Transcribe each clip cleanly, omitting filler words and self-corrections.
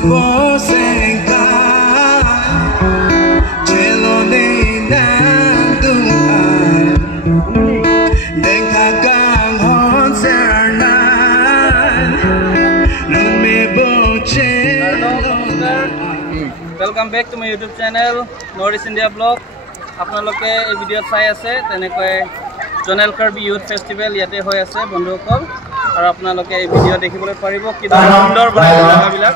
voz en cielo de nanduan den kagang hon sernan nun me boche. Welcome back to my YouTube channel Northeast India Vlog. আপোনালোকে এই video' চাই আছে তেনেকৈ জনেলকাৰ youth festival ইয়াতে হৈ আছে বন্ধুসকল আৰু আপোনালোকে এই ভিডিঅ' দেখিবলৈ পাৰিব কি সুন্দৰ বনাইছে জাগাবিলাক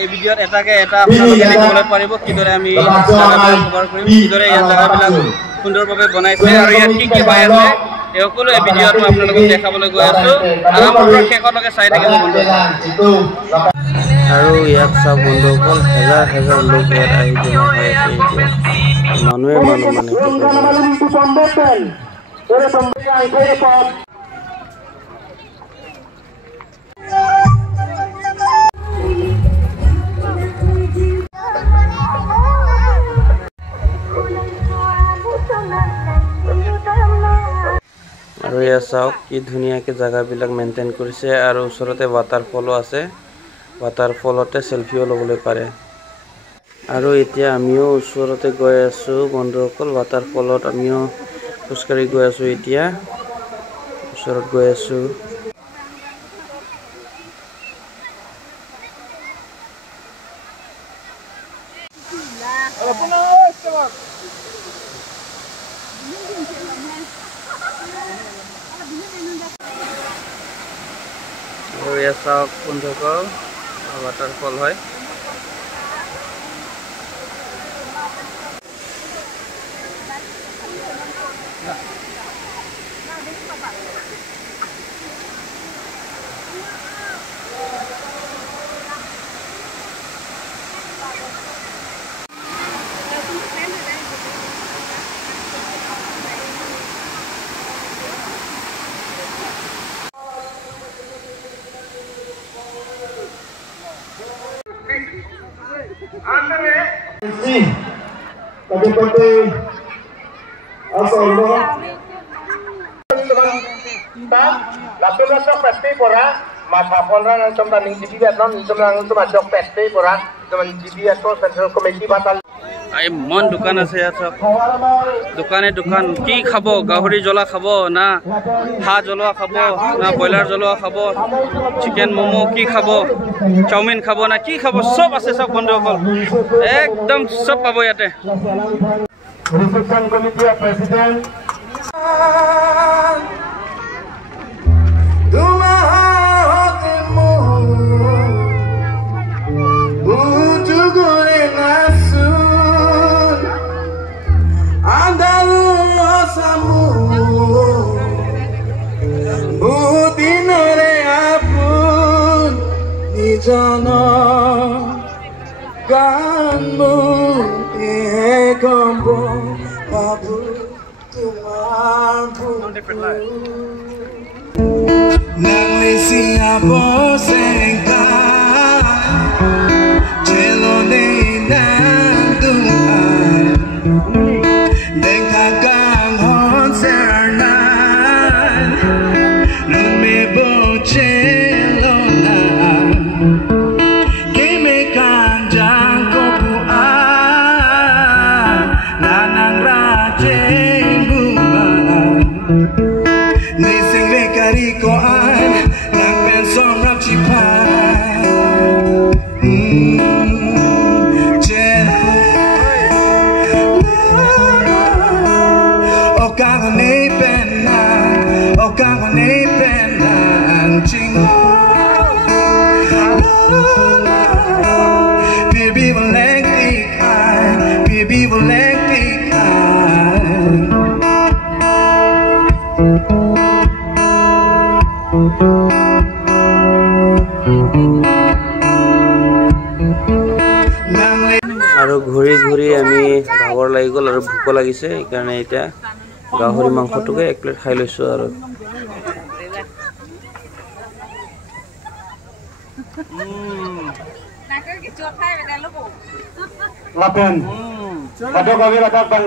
এই ভিডিঅ'ত এটাকে এটা আপোনালোকে দেখিবলৈ পাৰিব কিদৰে আমি জাগাবিলাক কভাৰ কৰিম কিদৰে এই জাগাবিলাক সুন্দৰভাৱে বনাইছে আৰু ইয়াত কি কি হৈ আছে এই সকলো এই ভিডিঅ'ত মই আপোনালোকক দেখাবলৈ গৈ আছো আৰম্ভৰ শেষলৈকে চাই থাকিব বন্ধুসকল আৰু ইয়াত সব বন্ধুসকল হাজাৰ হাজাৰ লোক ইয়াত আহি জমা হৈ আছে মানুহে আৰু ইয়াত চাওক কি ধুনীয়াকৈ জাগাবিলাক মেইনটেইন কৰিছে আৰু ওচৰতে ৱাটাৰফলো আছে ৱাটাৰফলতে সেলফিও ল'বলৈ পাৰে আৰু এতিয়া আমিও ওচৰতে গৈ আছো বন্ধুসকল ৱাটাৰফলত আমিও খোজকাঢ়ি গৈ আছো এতিয়া ওচৰত গৈ আছো আৰু ইয়াত চাওক বন্ধুসকল ৱাটাৰফল হয় Seperti asal laptop pasti pora mata pondra nanti ning GB non nanti macam pasti pora teman GB atau central committee batal এই মন দোকান আছে ইয়াত দোকানে দোকান কি খাব গাহৰি জ্বলা খাব না হাঁহ জ্বলোৱা খাব না ব্ৰইলাৰ জ্বলোৱা খাব চিকেন মমো কি খাব চাওমিন খাব না কি খাব সব আছে সব বন্ধুসকল একদম সব পাব ইয়াতে reception committee president Jana kanmu ekambo babu tumar nang lesi abos engkan cielo de nanduan den kagang hon sernan nun me boche আৰু ঘূৰি ঘূৰি আমি ভাগৰ লাগি গ'ল আৰু ভোক লাগিছে সেইকাৰণে এতিয়া গাহৰি মাংসটোকে এক প্লেট খাই লৈছো আৰু Lapen, pada kami lakukan